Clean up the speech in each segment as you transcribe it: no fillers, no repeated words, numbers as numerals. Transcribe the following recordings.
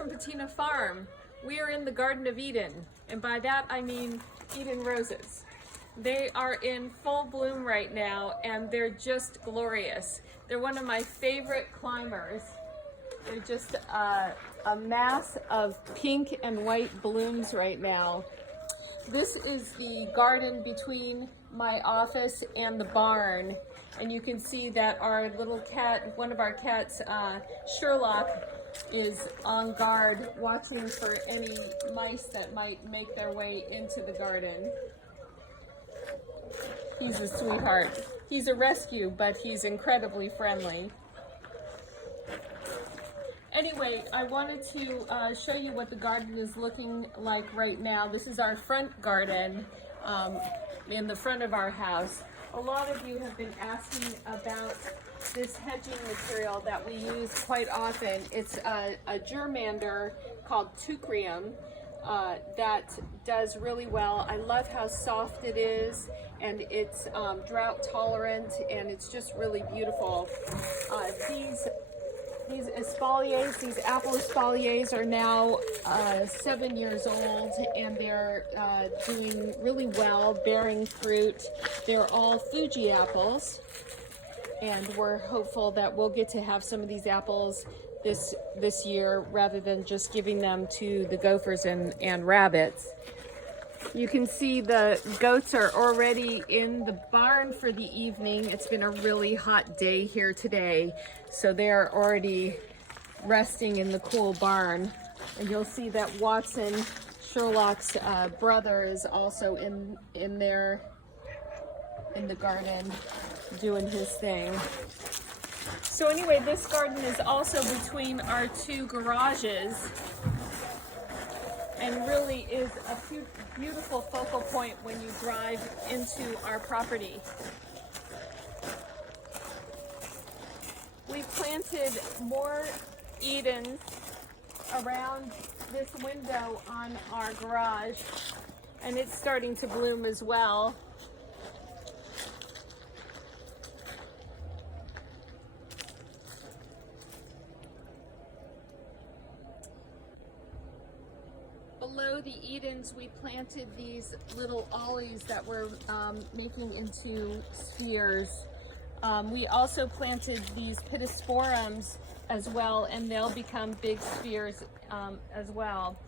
from Patina Farm. We are in the Garden of Eden, and by that I mean Eden roses. They are in full bloom right now, and they're just glorious. They're one of my favorite climbers. They're just a mass of pink and white blooms right now. This is the garden between my office and the barn, and you can see that our little cat, one of our cats, Sherlock, is on guard watching for any mice that might make their way into the garden. He's a sweetheart. He's a rescue, but he's incredibly friendly. Anyway, I wanted to show you what the garden is looking like right now. This is our front garden in the front of our house. A lot of you have been asking about this hedging material that we use quite often. It's a Germander called Teucrium that does really well. I love how soft it is, and it's drought tolerant, and it's just really beautiful. These espaliers, these apple espaliers, are now 7 years old, and they're doing really well, bearing fruit. They're all Fuji apples, and we're hopeful that we'll get to have some of these apples this year, rather than just giving them to the gophers and rabbits. You can see the goats are already in the barn for the evening. It's been a really hot day here today, so they're already resting in the cool barn. And you'll see that Watson, Sherlock's brother, is also in there in the garden doing his thing. So anyway, this garden is also between our two garages, and really is a beautiful focal point when you drive into our property. We planted more Edens around this window on our garage, and it's starting to bloom as well. Below the Edens, we planted these little Ollies that we're making into spheres. We also planted these Pittosporums as well, and they'll become big spheres as well.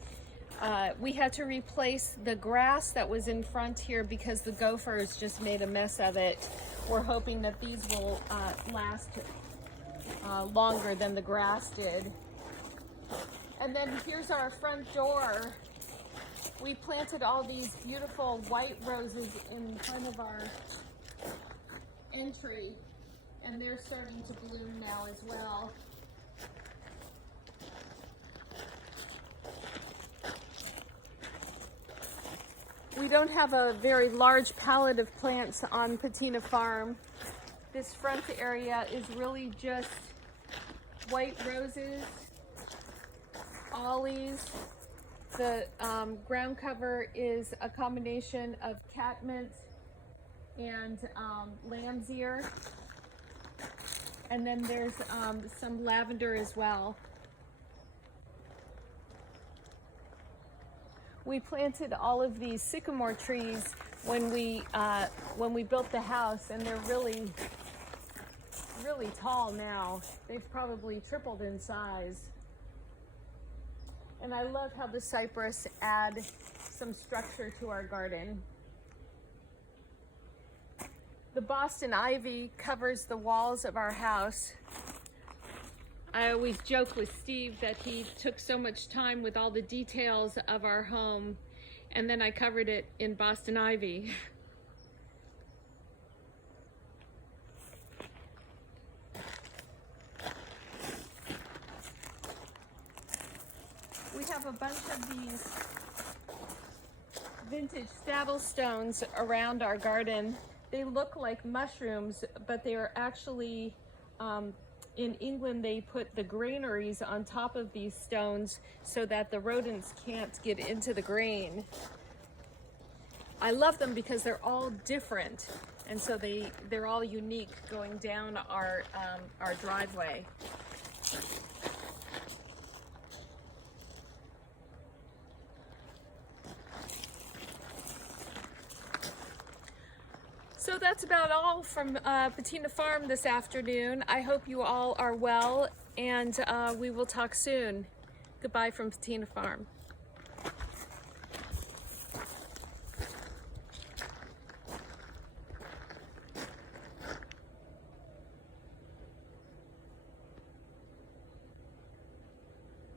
We had to replace the grass that was in front here because the gophers just made a mess of it. We're hoping that these will last longer than the grass did. And then here's our front door. We planted all these beautiful white roses in front of our entry, and they're starting to bloom now as well. We don't have a very large palette of plants on Patina Farm. This front area is really just white roses, Ollies. The ground cover is a combination of Catmint and lamb's ear, and then there's some lavender as well. We planted all of these sycamore trees when we built the house, and they're really tall now. They've probably tripled in size. And I love how the cypress add some structure to our garden. The Boston ivy covers the walls of our house. I always joke with Steve that he took so much time with all the details of our home, and then I covered it in Boston ivy. We have a bunch of these vintage staddle stones around our garden. They look like mushrooms, but they are actually, in England, they put the granaries on top of these stones so that the rodents can't get into the grain. I love them because they're all different, and so they're all unique going down our driveway. So that's about all from Patina Farm this afternoon. I hope you all are well, and we will talk soon. Goodbye from Patina Farm.